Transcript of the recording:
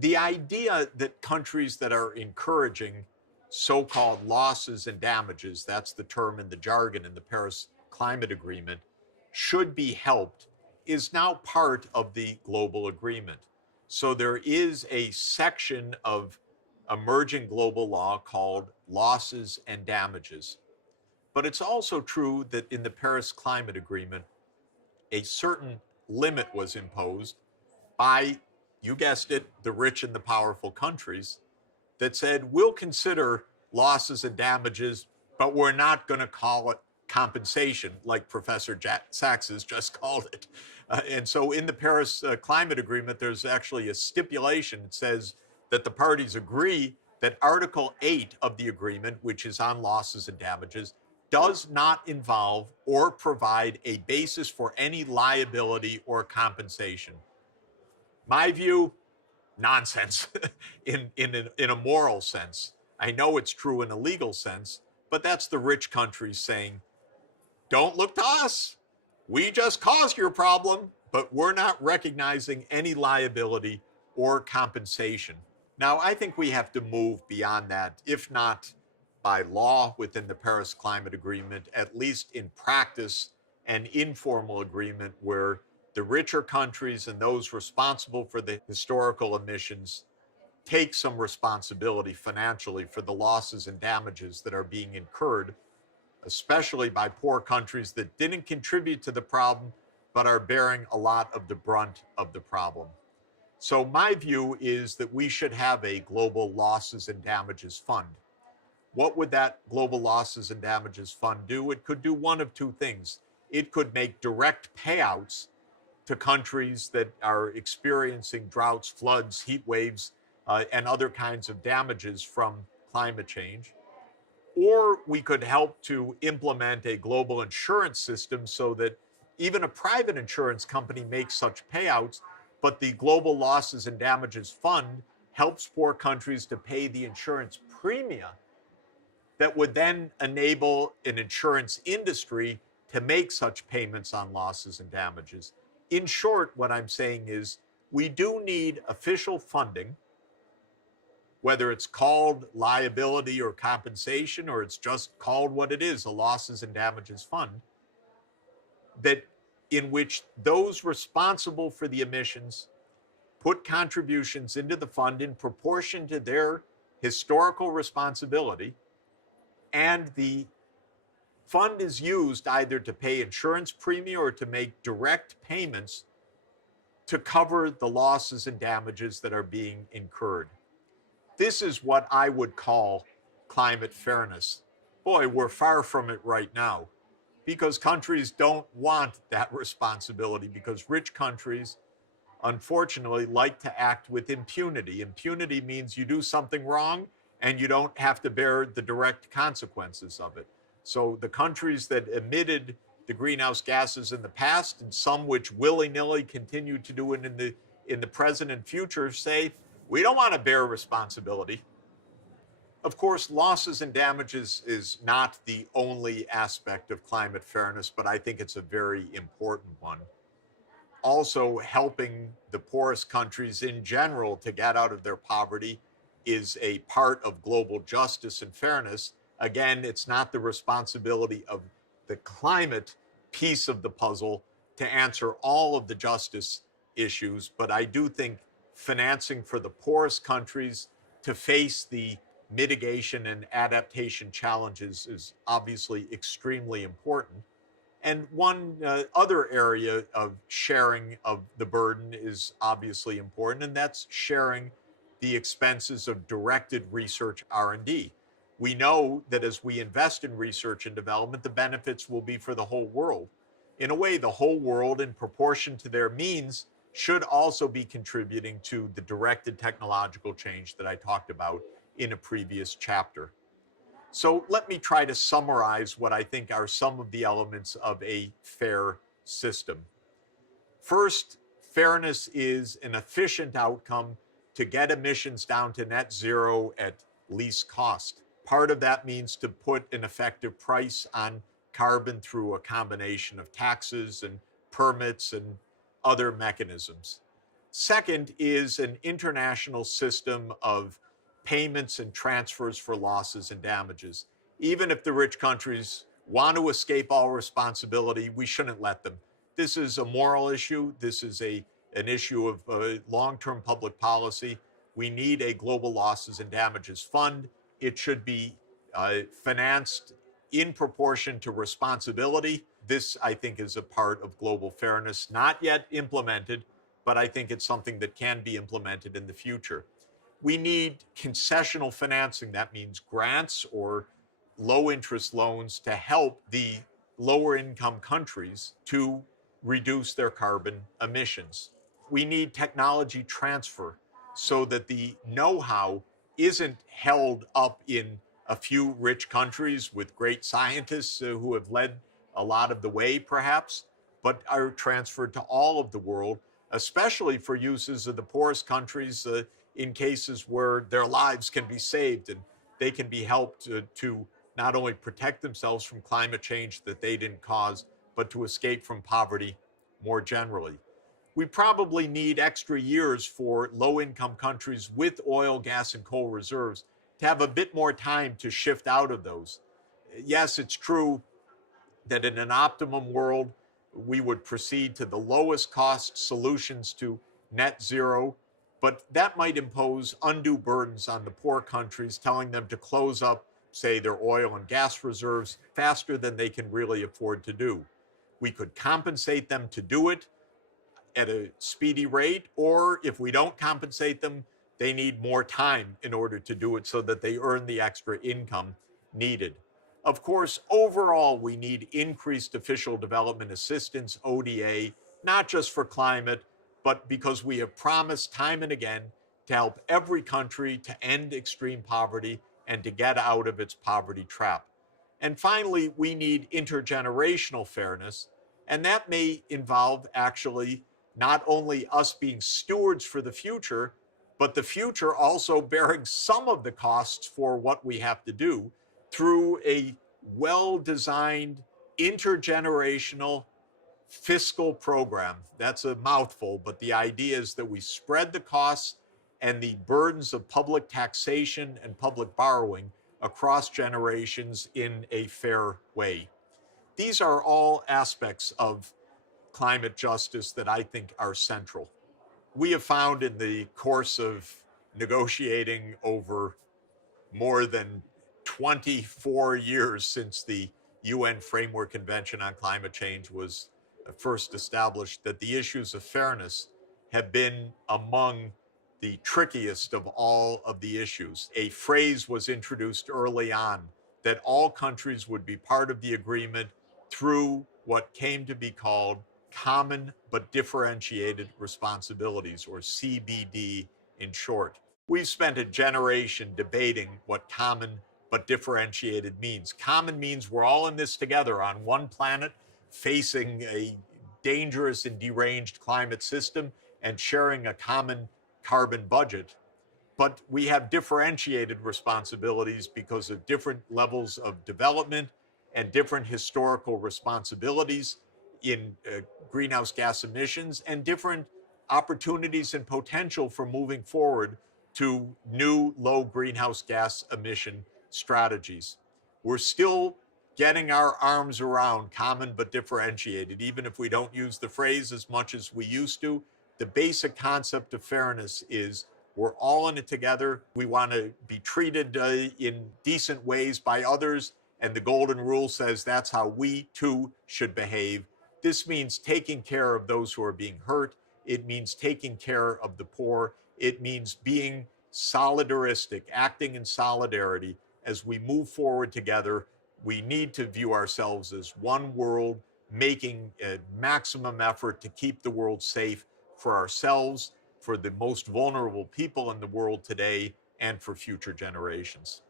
The idea that countries that are encouraging so-called losses and damages, that's the term in the jargon in the Paris Climate Agreement, should be helped is now part of the global agreement. So there is a section of emerging global law called losses and damages. But it's also true that in the Paris Climate Agreement, a certain limit was imposed by, you guessed it, the rich and the powerful countries that said, we'll consider losses and damages, but we're not going to call it compensation like Professor Sachs has just called it. And so in the Paris Climate Agreement, there's actually a stipulation that says that the parties agree that Article 8 of the agreement, which is on losses and damages, does not involve or provide a basis for any liability or compensation. My view, nonsense in a moral sense. I know it's true in a legal sense, but that's the rich countries saying, don't look to us. We just caused your problem, but we're not recognizing any liability or compensation. Now, I think we have to move beyond that, if not by law within the Paris Climate Agreement, at least in practice, an informal agreement where the richer countries and those responsible for the historical emissions take some responsibility financially for the losses and damages that are being incurred, especially by poor countries that didn't contribute to the problem but are bearing a lot of the brunt of the problem. So my view is that we should have a global losses and damages fund. What would that global losses and damages fund do? It could do one of two things. It could make direct payouts to countries that are experiencing droughts, floods, heat waves, and other kinds of damages from climate change. Or we could help to implement a global insurance system so that even a private insurance company makes such payouts, but the global losses and damages fund helps poor countries to pay the insurance premia that would then enable an insurance industry to make such payments on losses and damages. In short, what I'm saying is we do need official funding, whether it's called liability or compensation, or it's just called what it is, a losses and damages fund, that in which those responsible for the emissions put contributions into the fund in proportion to their historical responsibility, and the fund is used either to pay insurance premium or to make direct payments to cover the losses and damages that are being incurred. This is what I would call climate fairness. Boy, we're far from it right now because countries don't want that responsibility, because rich countries, unfortunately, like to act with impunity. Impunity means you do something wrong and you don't have to bear the direct consequences of it. So the countries that emitted the greenhouse gases in the past, and some which willy-nilly continue to do it in the present and future, say, we don't want to bear responsibility. Of course, losses and damages is not the only aspect of climate fairness, but I think it's a very important one. Also, helping the poorest countries in general to get out of their poverty is a part of global justice and fairness. Again, it's not the responsibility of the climate piece of the puzzle to answer all of the justice issues, but I do think financing for the poorest countries to face the mitigation and adaptation challenges is obviously extremely important. And one other area of sharing of the burden is obviously important, and that's sharing the expenses of directed research R&D. We know that as we invest in research and development, the benefits will be for the whole world. In a way, the whole world, in proportion to their means, should also be contributing to the directed technological change that I talked about in a previous chapter. So let me try to summarize what I think are some of the elements of a fair system. First, fairness is an efficient outcome to get emissions down to net zero at least cost. Part of that means to put an effective price on carbon through a combination of taxes and permits and other mechanisms. Second is an international system of payments and transfers for losses and damages. Even if the rich countries want to escape all responsibility, we shouldn't let them. This is a moral issue. This is an issue of long-term public policy. We need a global losses and damages fund. It should be financed in proportion to responsibility. This, I think, is a part of global fairness, not yet implemented, but I think it's something that can be implemented in the future. We need concessional financing. That means grants or low interest loans to help the lower income countries to reduce their carbon emissions. We need technology transfer so that the know-how isn't held up in a few rich countries with great scientists who have led a lot of the way, perhaps, but are transferred to all of the world, especially for uses of the poorest countries in cases where their lives can be saved and they can be helped to not only protect themselves from climate change that they didn't cause, but to escape from poverty more generally. We probably need extra years for low-income countries with oil, gas, and coal reserves to have a bit more time to shift out of those. Yes, it's true that in an optimum world, we would proceed to the lowest cost solutions to net zero, but that might impose undue burdens on the poor countries, telling them to close up, say, their oil and gas reserves faster than they can really afford to do. We could compensate them to do it at a speedy rate, or if we don't compensate them, they need more time in order to do it so that they earn the extra income needed. Of course, overall, we need increased official development assistance, ODA, not just for climate, but because we have promised time and again to help every country to end extreme poverty and to get out of its poverty trap. And finally, we need intergenerational fairness, and that may involve actually not only us being stewards for the future, but the future also bearing some of the costs for what we have to do through a well-designed intergenerational fiscal program. That's a mouthful, but the idea is that we spread the costs and the burdens of public taxation and public borrowing across generations in a fair way. These are all aspects of climate justice that I think are central. We have found in the course of negotiating over more than 24 years since the UN Framework Convention on Climate Change was first established that the issues of fairness have been among the trickiest of all of the issues. A phrase was introduced early on that all countries would be part of the agreement through what came to be called common but differentiated responsibilities, or CBD in short. We've spent a generation debating what common but differentiated means. Common means we're all in this together on one planet, facing a dangerous and deranged climate system and sharing a common carbon budget. But we have differentiated responsibilities because of different levels of development and different historical responsibilities in greenhouse gas emissions and different opportunities and potential for moving forward to new low greenhouse gas emission strategies. We're still getting our arms around common but differentiated, even if we don't use the phrase as much as we used to. The basic concept of fairness is we're all in it together. We want to be treated in decent ways by others, and the golden rule says that's how we too should behave. This means taking care of those who are being hurt. It means taking care of the poor. It means being solidaristic, acting in solidarity. As we move forward together, we need to view ourselves as one world, making a maximum effort to keep the world safe for ourselves, for the most vulnerable people in the world today, and for future generations.